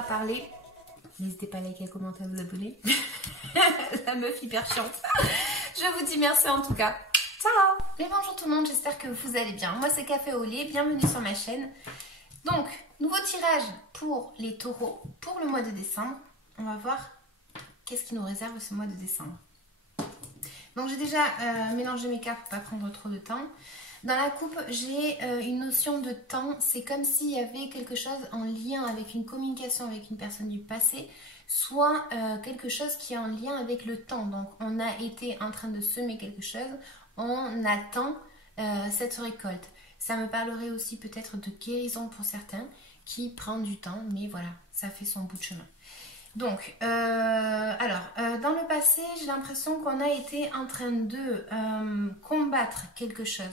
pas parlé. N'hésitez pas à liker, à commenter, à vous abonner. La meuf hyper chiante. Je vous dis merci en tout cas. Ciao. Et bonjour tout le monde, j'espère que vous allez bien. Moi c'est Café au lait, bienvenue sur ma chaîne. Donc, nouveau tirage pour les taureaux pour le mois de décembre. On va voir qu'est-ce qui nous réserve ce mois de décembre. Donc j'ai déjà mélangé mes cartes pour ne pas prendre trop de temps. Dans la coupe, j'ai une notion de temps. C'est comme s'il y avait quelque chose en lien avec une communication avec une personne du passé, soit quelque chose qui est en lien avec le temps. Donc on a été en train de semer quelque chose, on attend cette récolte. Ça me parlerait aussi peut-être de guérison pour certains qui prend du temps, mais voilà, ça fait son bout de chemin. Donc, dans le passé, j'ai l'impression qu'on a été en train de combattre quelque chose.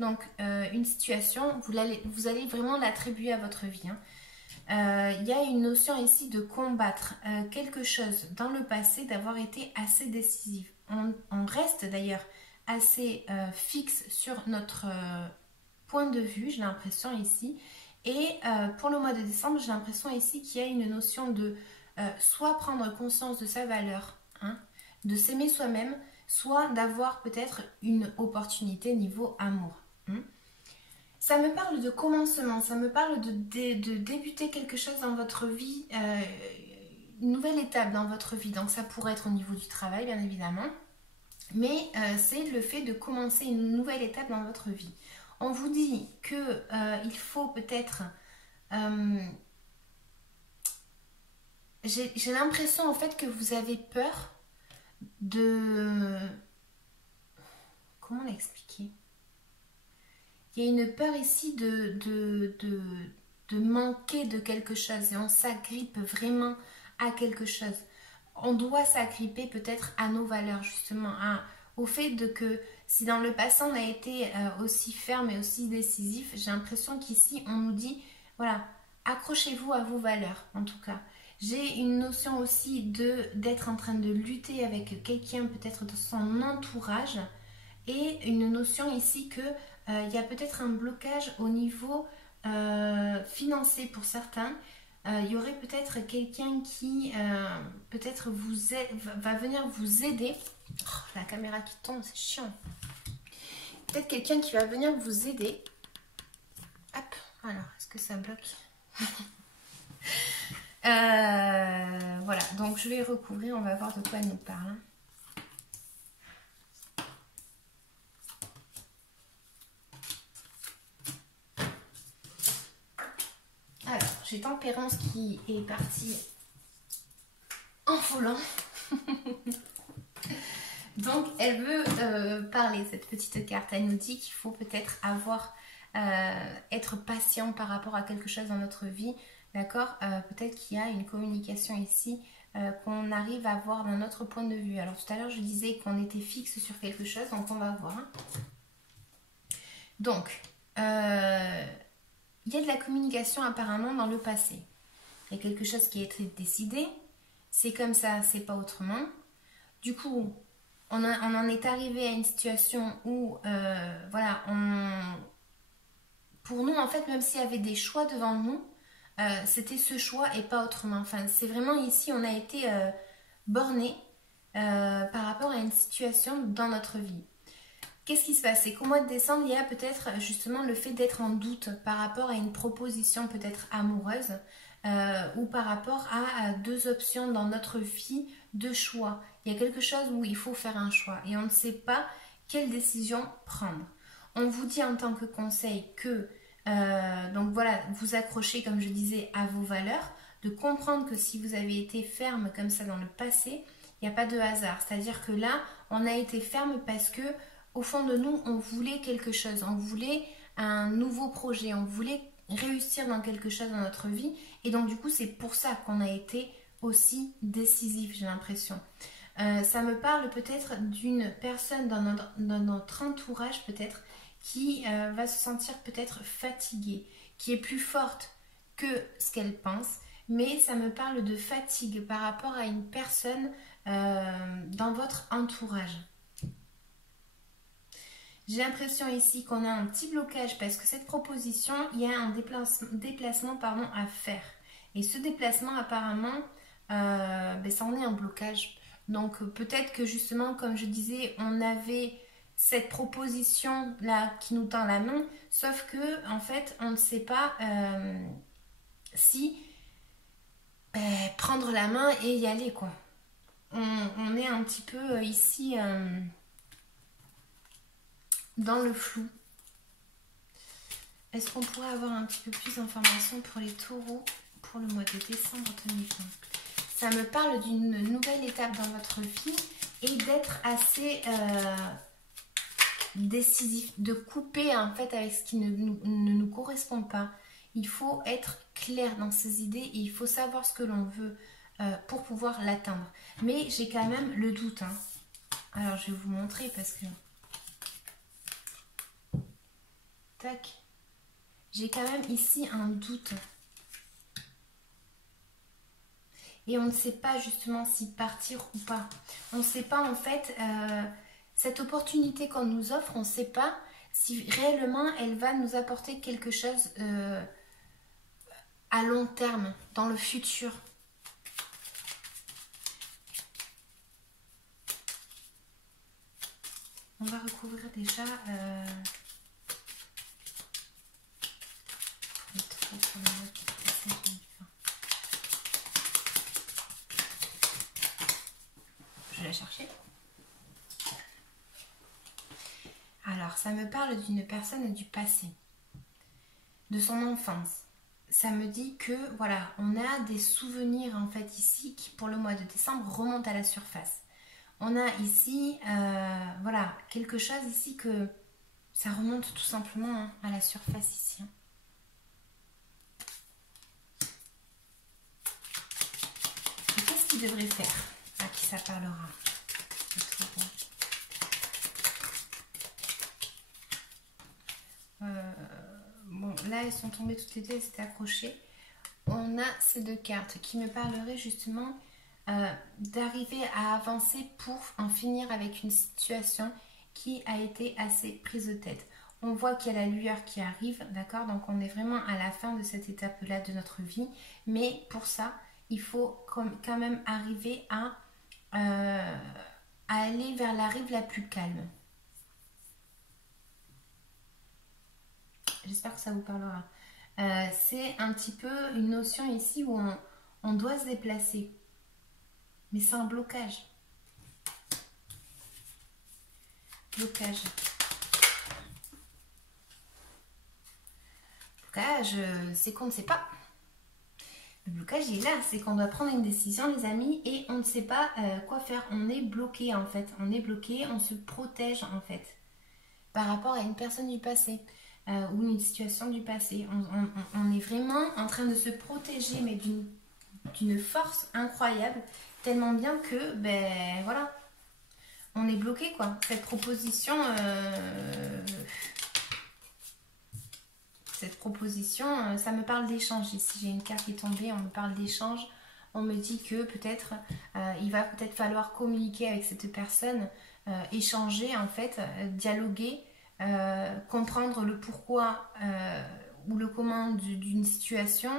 Donc, une situation, vous allez vraiment l'attribuer à votre vie. Il y a une notion ici de combattre quelque chose dans le passé, d'avoir été assez décisif. On reste d'ailleurs assez fixe sur notre point de vue, j'ai l'impression ici. Et pour le mois de décembre, j'ai l'impression ici qu'il y a une notion de soit prendre conscience de sa valeur, de s'aimer soi-même, soit d'avoir peut-être une opportunité niveau amour. Ça me parle de commencement, ça me parle de débuter quelque chose dans votre vie, une nouvelle étape dans votre vie. Donc ça pourrait être au niveau du travail, bien évidemment, mais c'est le fait de commencer une nouvelle étape dans votre vie. On vous dit que il faut peut-être... j'ai l'impression en fait que vous avez peur de... Comment l'expliquer? Il y a une peur ici de manquer de quelque chose et on s'agrippe vraiment à quelque chose. On doit s'agripper peut-être à nos valeurs justement, au fait de que si dans le passé on a été aussi ferme et aussi décisif, j'ai l'impression qu'ici on nous dit voilà, accrochez-vous à vos valeurs en tout cas. J'ai une notion aussi d'être en train de lutter avec quelqu'un peut-être de son entourage et une notion ici que il y a peut-être un blocage au niveau financier pour certains. Il y aurait peut-être quelqu'un qui peut-être va venir vous aider. Oh, la caméra qui tombe, c'est chiant. Peut-être quelqu'un qui va venir vous aider. Hop, alors, est-ce que ça bloque? Voilà, donc je vais recouvrir, on va voir de quoi elle nous parle. Alors, j'ai Tempérance qui est partie en volant. Donc, elle veut parler, cette petite carte. Elle nous dit qu'il faut peut-être être patient par rapport à quelque chose dans notre vie. D'accord, peut-être qu'il y a une communication ici qu'on arrive à voir d'un autre point de vue. Alors, tout à l'heure, je disais qu'on était fixe sur quelque chose. Donc, on va voir. Donc, il y a de la communication apparemment dans le passé. Il y a quelque chose qui a été décidé. C'est comme ça, c'est pas autrement. Du coup, on en est arrivé à une situation où, voilà, pour nous, en fait, même s'il y avait des choix devant nous, c'était ce choix et pas autrement. Enfin, c'est vraiment ici, on a été borné par rapport à une situation dans notre vie. Qu'est-ce qui se passe? C'est qu'au mois de décembre, il y a peut-être justement le fait d'être en doute par rapport à une proposition peut-être amoureuse ou par rapport à deux options dans notre vie de choix. Il y a quelque chose où il faut faire un choix et on ne sait pas quelle décision prendre. On vous dit en tant que conseil que, donc voilà, vous accrochez comme je disais à vos valeurs, de comprendre que si vous avez été ferme comme ça dans le passé, il n'y a pas de hasard. C'est-à-dire que là, on a été ferme parce que au fond de nous, on voulait quelque chose, on voulait un nouveau projet, on voulait réussir dans quelque chose dans notre vie. Et donc du coup, c'est pour ça qu'on a été aussi décisif, j'ai l'impression. Ça me parle peut-être d'une personne dans notre entourage peut-être qui va se sentir peut-être fatiguée, qui est plus forte que ce qu'elle pense. Mais ça me parle de fatigue par rapport à une personne dans votre entourage. J'ai l'impression ici qu'on a un petit blocage parce que cette proposition, il y a un déplacement à faire. Et ce déplacement, apparemment, ça en est un blocage. Donc peut-être que justement, comme je disais, on avait cette proposition là qui nous tend la main, sauf que en fait, on ne sait pas si prendre la main et y aller quoi. On est un petit peu ici dans le flou. Est-ce qu'on pourrait avoir un petit peu plus d'informations pour les taureaux pour le mois de décembre 2020? Ça me parle d'une nouvelle étape dans votre vie et d'être assez décisif, de couper en fait avec ce qui ne nous correspond pas. Il faut être clair dans ses idées et il faut savoir ce que l'on veut pour pouvoir l'atteindre. Mais j'ai quand même le doute. Hein. Alors je vais vous montrer parce que... Tac. J'ai quand même ici un doute. Et on ne sait pas justement si partir ou pas. On ne sait pas en fait, cette opportunité qu'on nous offre, on ne sait pas si réellement elle va nous apporter quelque chose à long terme, dans le futur. On va recouvrir déjà les trous pour le mois qui est passé. Je vais la chercher. Alors, ça me parle d'une personne du passé, de son enfance. Ça me dit que, voilà, on a des souvenirs en fait ici qui, pour le mois de décembre, remontent à la surface. On a ici, voilà, quelque chose ici que ça remonte tout simplement hein, à la surface ici. Hein. Et qu'est-ce qu'il devrait faire? À qui ça parlera? Bon, là, elles sont tombées toutes les deux, elles s'étaient accrochées. On a ces deux cartes qui me parleraient justement d'arriver à avancer pour en finir avec une situation qui a été assez prise de tête. On voit qu'il y a la lueur qui arrive, d'accord? Donc, on est vraiment à la fin de cette étape-là de notre vie. Mais pour ça, il faut quand même arriver à aller vers la rive la plus calme. J'espère que ça vous parlera. C'est un petit peu une notion ici où on doit se déplacer. Mais c'est un blocage. Blocage. Blocage, c'est qu'on ne sait pas. Le blocage, il est là. C'est qu'on doit prendre une décision, les amis, et on ne sait pas quoi faire. On est bloqué, en fait. On est bloqué, on se protège, en fait. Par rapport à une personne du passé. Ou une situation du passé. On est vraiment en train de se protéger, mais d'une force incroyable, tellement bien que, ben voilà, on est bloqué quoi. Cette proposition, ça me parle d'échange. Ici, j'ai une carte qui est tombée, on me parle d'échange. On me dit que peut-être, il va peut-être falloir communiquer avec cette personne, échanger en fait, dialoguer, comprendre le pourquoi ou le comment d'une situation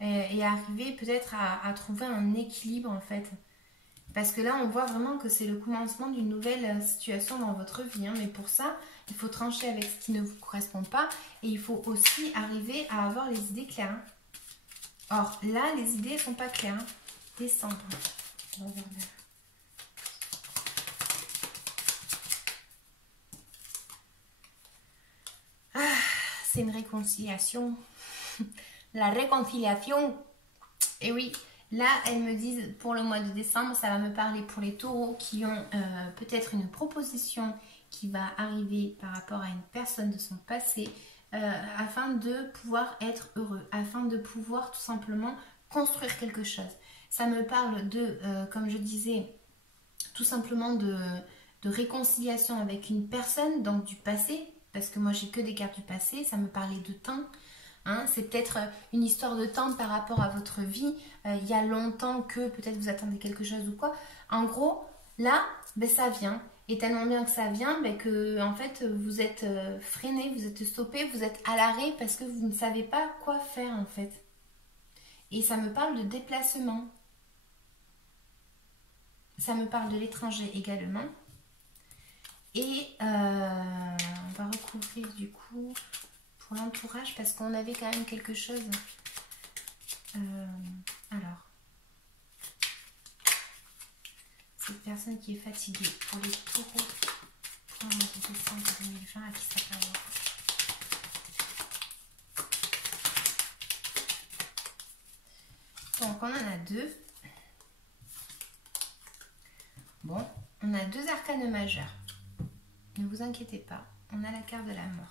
et arriver peut-être à trouver un équilibre en fait. Parce que là, on voit vraiment que c'est le commencement d'une nouvelle situation dans votre vie. Hein. Mais pour ça, il faut trancher avec ce qui ne vous correspond pas. Et il faut aussi arriver à avoir les idées claires. Hein. Or, là, les idées ne sont pas claires. Hein. Décembre. On va voir là. C'est une réconciliation. La réconciliation. Et oui, là, elles me disent pour le mois de décembre, ça va me parler pour les taureaux qui ont peut-être une proposition qui va arriver par rapport à une personne de son passé afin de pouvoir être heureux, afin de pouvoir tout simplement construire quelque chose. Ça me parle de, comme je disais, tout simplement de réconciliation avec une personne, donc du passé, parce que moi j'ai que des cartes du passé, ça me parlait de temps. Hein, c'est peut-être une histoire de temps par rapport à votre vie. Il y a longtemps que peut-être vous attendez quelque chose ou quoi. En gros, là, ben, ça vient. Et tellement bien que ça vient, ben, que en fait, vous êtes freiné, vous êtes stoppé, vous êtes à l'arrêt parce que vous ne savez pas quoi faire en fait. Et ça me parle de déplacement. Ça me parle de l'étranger également. Et on va recouvrir du coup pour l'entourage parce qu'on avait quand même quelque chose. Alors, cette personne qui est fatiguée pour les taureaux pour le mois de décembre 2020, à qui ça parle? Donc on en a deux. Bon, on a deux arcanes majeures. Ne vous inquiétez pas, on a la carte de la mort.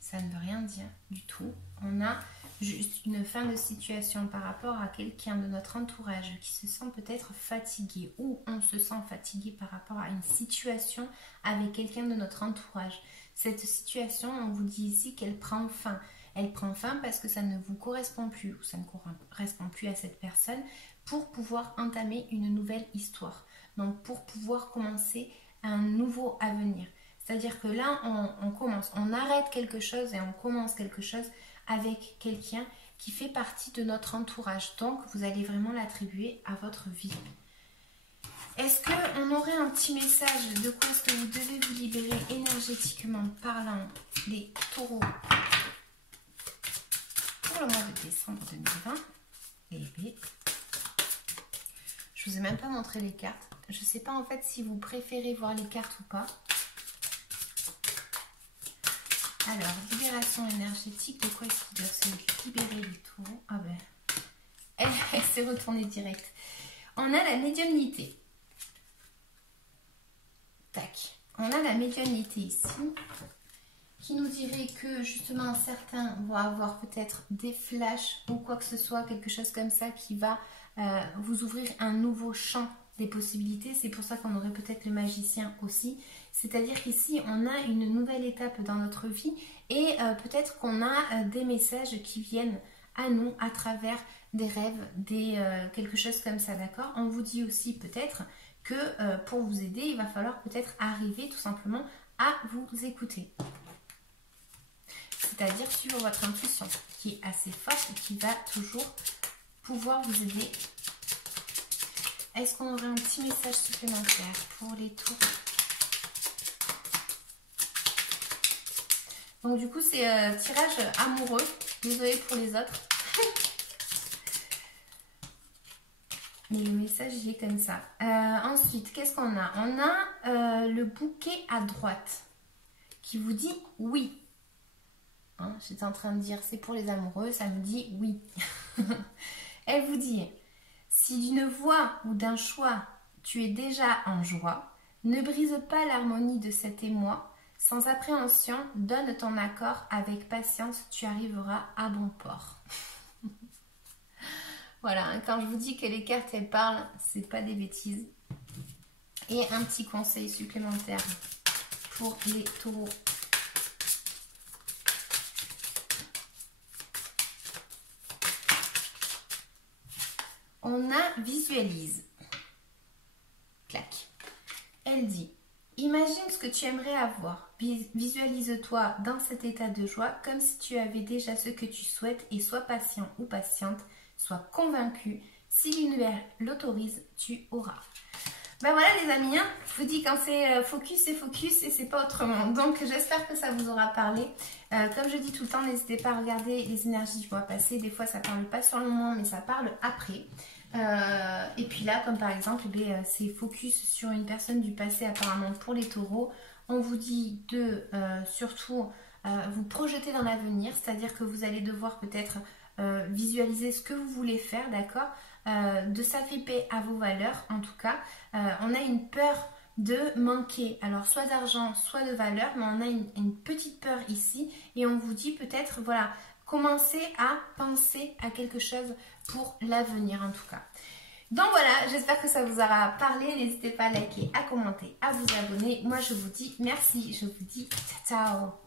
Ça ne veut rien dire du tout. On a juste une fin de situation par rapport à quelqu'un de notre entourage qui se sent peut-être fatigué ou on se sent fatigué par rapport à une situation avec quelqu'un de notre entourage. Cette situation, on vous dit ici qu'elle prend fin. Elle prend fin parce que ça ne vous correspond plus ou ça ne correspond plus à cette personne pour pouvoir entamer une nouvelle histoire. Donc pour pouvoir commencer un nouveau avenir. C'est-à-dire que là, on arrête quelque chose et on commence quelque chose avec quelqu'un qui fait partie de notre entourage. Donc, vous allez vraiment l'attribuer à votre vie. Est-ce qu'on aurait un petit message de quoi est-ce que vous devez vous libérer énergétiquement parlant des taureaux pour le mois de décembre 2020? Eh bien, je ne vous ai même pas montré les cartes. Je ne sais pas en fait si vous préférez voir les cartes ou pas. Alors, libération énergétique, de quoi est-ce qu'il doit se libérer les taureaux? Ah ben, elle s'est retournée direct. On a la médiumnité. Tac. On a la médiumnité ici, qui nous dirait que justement certains vont avoir peut-être des flashs ou quoi que ce soit, quelque chose comme ça qui va vous ouvrir un nouveau champ des possibilités. C'est pour ça qu'on aurait peut-être le magicien aussi. C'est-à-dire qu'ici, on a une nouvelle étape dans notre vie et peut-être qu'on a des messages qui viennent à nous à travers des rêves, quelque chose comme ça, d'accord? On vous dit aussi peut-être que pour vous aider, il va falloir peut-être arriver tout simplement à vous écouter. C'est-à-dire suivre votre intuition qui est assez forte et qui va toujours pouvoir vous aider. Est-ce qu'on aurait un petit message supplémentaire pour les taureaux? Donc du coup, c'est tirage amoureux. Désolée pour les autres. Mais le message, il est comme ça. Ensuite, qu'est-ce qu'on a? On a le bouquet à droite qui vous dit oui. Hein, j'étais en train de dire c'est pour les amoureux, ça me dit oui. Elle vous dit, si d'une voix ou d'un choix, tu es déjà en joie, ne brise pas l'harmonie de cet émoi. Sans appréhension, donne ton accord avec patience, tu arriveras à bon port. Voilà, quand je vous dis que les cartes, elles parlent, c'est pas des bêtises. Et un petit conseil supplémentaire pour les taureaux. On a visualise. Clac. Elle dit, imagine ce que tu aimerais avoir. Visualise-toi dans cet état de joie comme si tu avais déjà ce que tu souhaites et sois patient ou patiente. Sois convaincu. Si l'univers l'autorise, tu auras. Ben voilà les amis, hein, je vous dis quand c'est focus et c'est pas autrement. Donc j'espère que ça vous aura parlé. Comme je dis tout le temps, n'hésitez pas à regarder les énergies du mois passé. Des fois ça parle pas sur le moment mais ça parle après. Et puis là comme par exemple c'est focus sur une personne du passé apparemment pour les taureaux. On vous dit de surtout vous projeter dans l'avenir, c'est-à-dire que vous allez devoir peut-être visualiser ce que vous voulez faire, d'accord, de s'agripper à vos valeurs en tout cas. On a une peur de manquer, alors soit d'argent, soit de valeur, mais on a une petite peur ici et on vous dit peut-être, voilà, commencez à penser à quelque chose pour l'avenir en tout cas. Donc voilà, j'espère que ça vous aura parlé. N'hésitez pas à liker, à commenter, à vous abonner. Moi je vous dis merci, je vous dis ciao ciao.